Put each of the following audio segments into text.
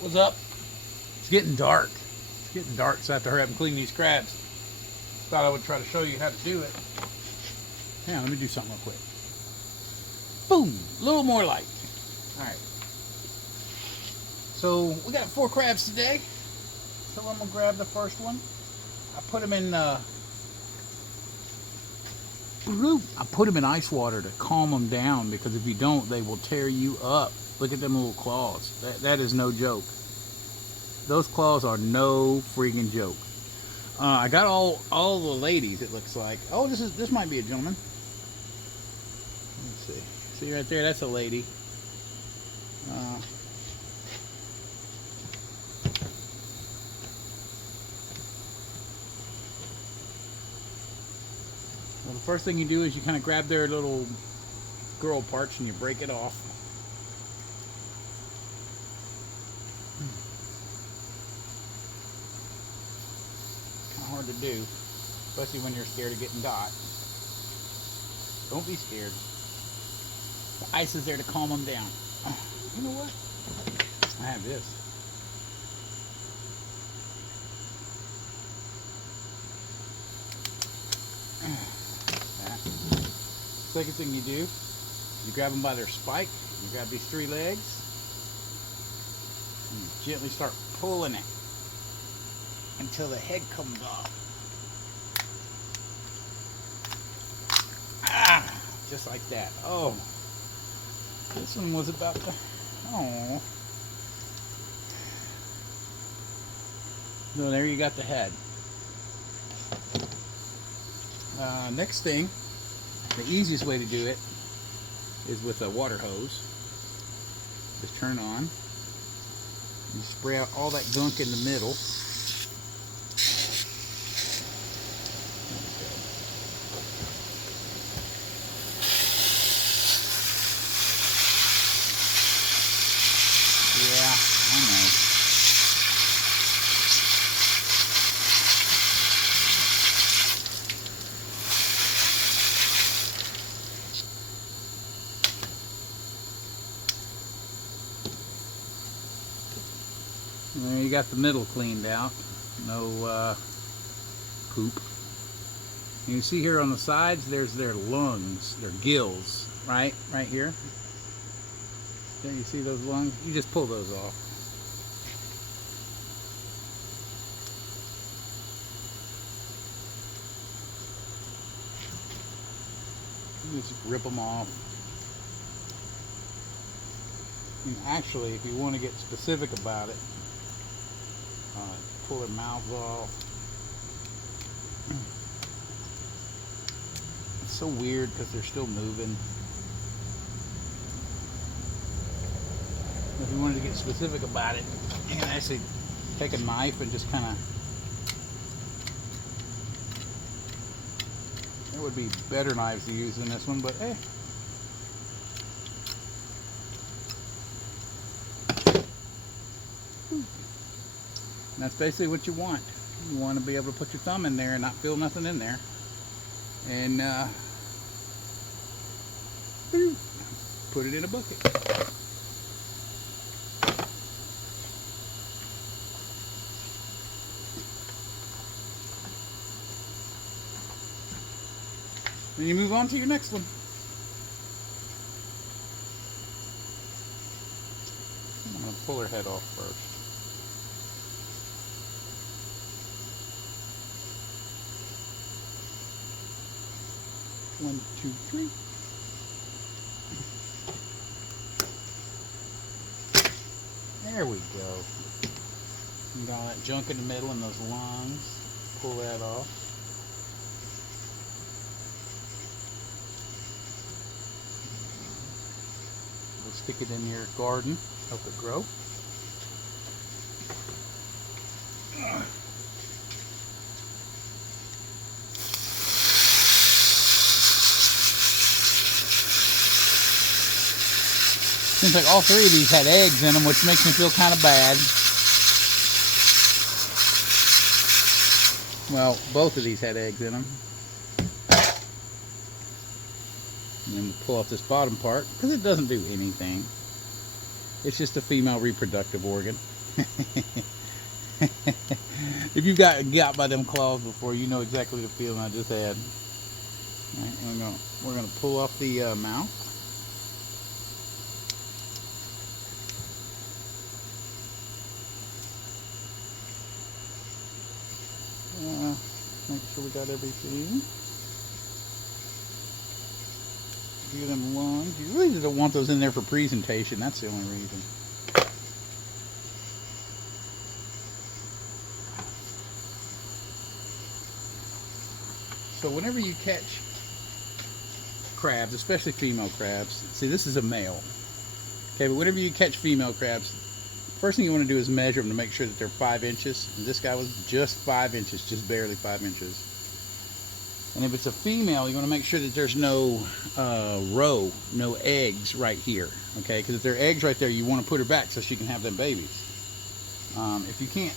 What's up? It's getting dark. It's getting dark, so I have to hurry up and clean these crabs. Thought I would try to show you how to do it. Hang on, let me do something real quick. Boom! A little more light. Alright. So, we got 4 crabs today. So I'm going to grab the first one. I put them in ice water to calm them down, because if you don't, they will tear you up. Look at them little claws. That is no joke. Those claws are no freaking joke. I got all the ladies. It looks like. Oh, this might be a gentleman. Let's see. See right there. That's a lady. Well, the first thing you do is you kind of grab their little girl parts and you break it off. Hard to do, especially when you're scared of getting got. Don't be scared. The ice is there to calm them down. You know what? I have this. Second thing you do, you grab them by their spike. You grab these 3 legs and you gently start pulling it until the head comes off. Just like that. Oh, this one was about to. Oh. So there you got the head. Next thing, the easiest way to do it is with a water hose. Just turn on. You spray out all that gunk in the middle. Yeah, I know. There you got the middle cleaned out. No poop. You see here on the sides, there's their lungs, their gills, right here. There you see those lungs? You just pull those off. You just rip them off. And actually, if you want to get specific about it, pull their mouths off. It's so weird because they're still moving. If you wanted to get specific about it, you can actually take a knife and just kind of. There would be better knives to use than this one, but hey. And that's basically what you want. You want to be able to put your thumb in there and not feel nothing in there. And put it in a bucket. Then you move on to your next one. I'm going to pull her head off first. 1, 2, 3. There we go. You got all that junk in the middle and those lungs. Pull that off. We'll stick it in your garden, help it grow. Seems like all 3 of these had eggs in them, which makes me feel kind of bad. Well, both of these had eggs in them. And then we'll pull off this bottom part, because it doesn't do anything. It's just a female reproductive organ. If you got by them claws before, you know exactly the feeling I just had. All right, and we're gonna pull off the mouth. Make sure we got everything. Give them lungs. You really don't want those in there for presentation. That's the only reason. So whenever you catch crabs, especially female crabs, see this is a male. Okay, but whenever you catch female crabs, first thing you want to do is measure them to make sure that they're 5 inches. And this guy was just 5 inches, just barely 5 inches. And if it's a female, you want to make sure that there's no roe, no eggs right here. Okay, because if there are eggs right there, you want to put her back so she can have them babies. If you can't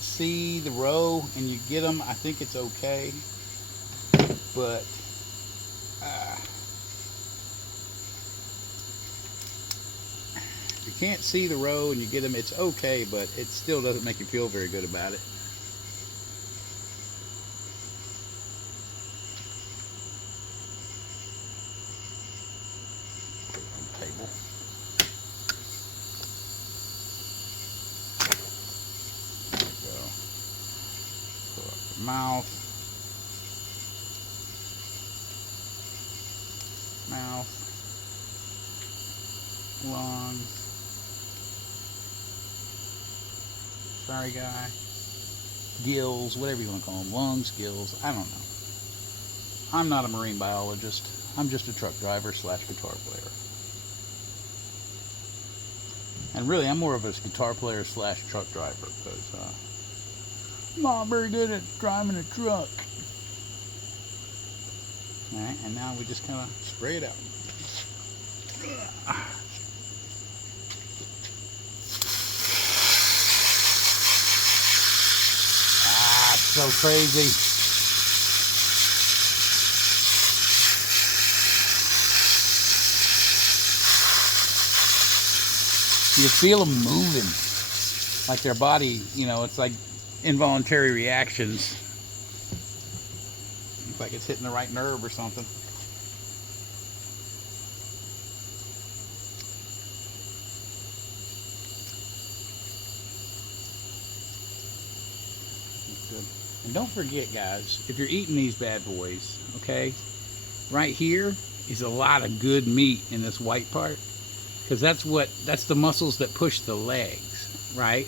see the roe and you get them, I think it's okay. But if you can't see the roe and you get them, it's okay, but it still doesn't make you feel very good about it. Put it on the table. There we go. Pull up the mouth. Lungs. Sorry, guy. Gills, whatever you want to call them. Lungs, gills. I don't know. I'm not a marine biologist. I'm just a truck driver / guitar player. And really, I'm more of a guitar player / truck driver because I'm not very good at driving a truck. Alright, and now we just kind of spray it out. So crazy. You feel them moving, like their body, you know, it's like involuntary reactions. It's like it's hitting the right nerve or something. Good. And don't forget, guys, if you're eating these bad boys, okay, right here is a lot of good meat in this white part, because that's the muscles that push the legs, right?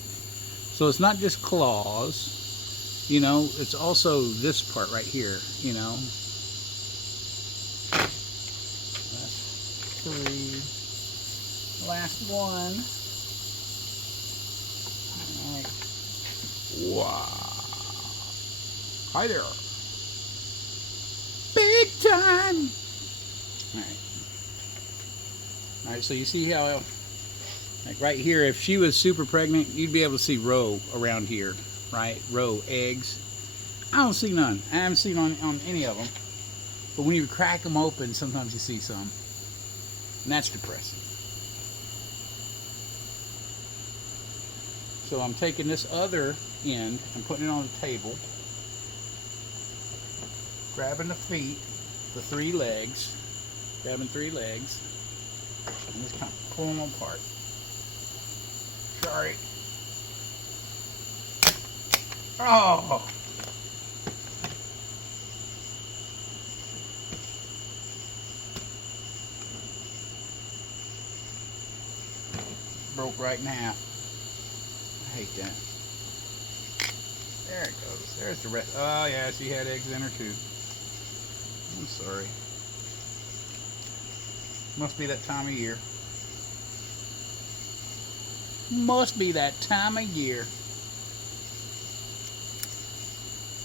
So it's not just claws, you know, it's also this part right here, you know. That's 3. Last one. All right. Wow. Hi there. Big time. All right, so you see how, like right here, if she was super pregnant, you'd be able to see roe around here, right? Roe eggs. I don't see none. I haven't seen on any of them. But when you crack them open, sometimes you see some. And that's depressing. So I'm taking this other end and putting it on the table. Grabbing the feet, the 3 legs. Grabbing 3 legs. And just kind of pull them apart. Sorry. Oh! Broke right in half. I hate that. There it goes. There's the rest. Oh yeah, she had eggs in her too. I'm sorry. Must be that time of year. Must be that time of year.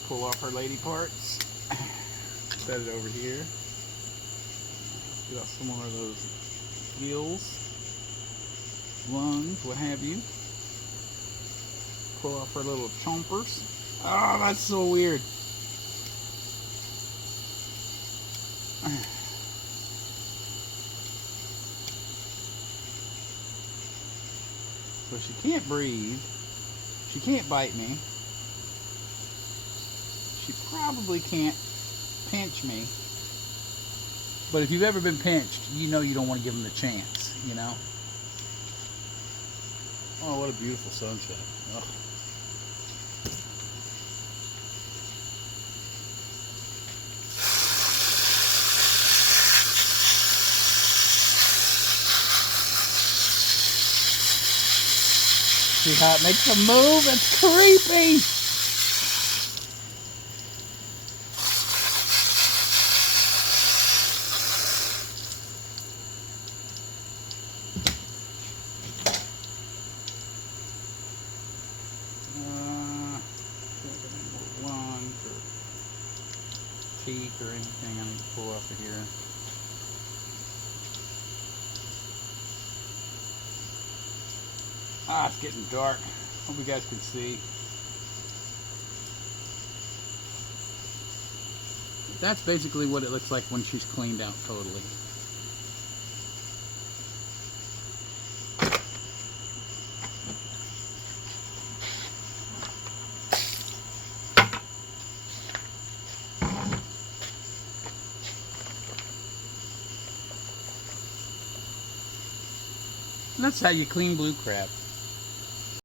Pull off her lady parts. Set it over here. Get off some more of those gills, lungs, what have you. Pull off her little chompers. Oh, that's so weird. So she can't breathe. She can't bite me. She probably can't pinch me. But if you've ever been pinched, you know you don't want to give them the chance, you know? Oh, what a beautiful sunset. Oh. See how it makes a move? It's creepy! Teeth or anything I need to pull off of here. Ah, it's getting dark. Hope you guys can see. That's basically what it looks like when she's cleaned out totally. And that's how you clean blue crab.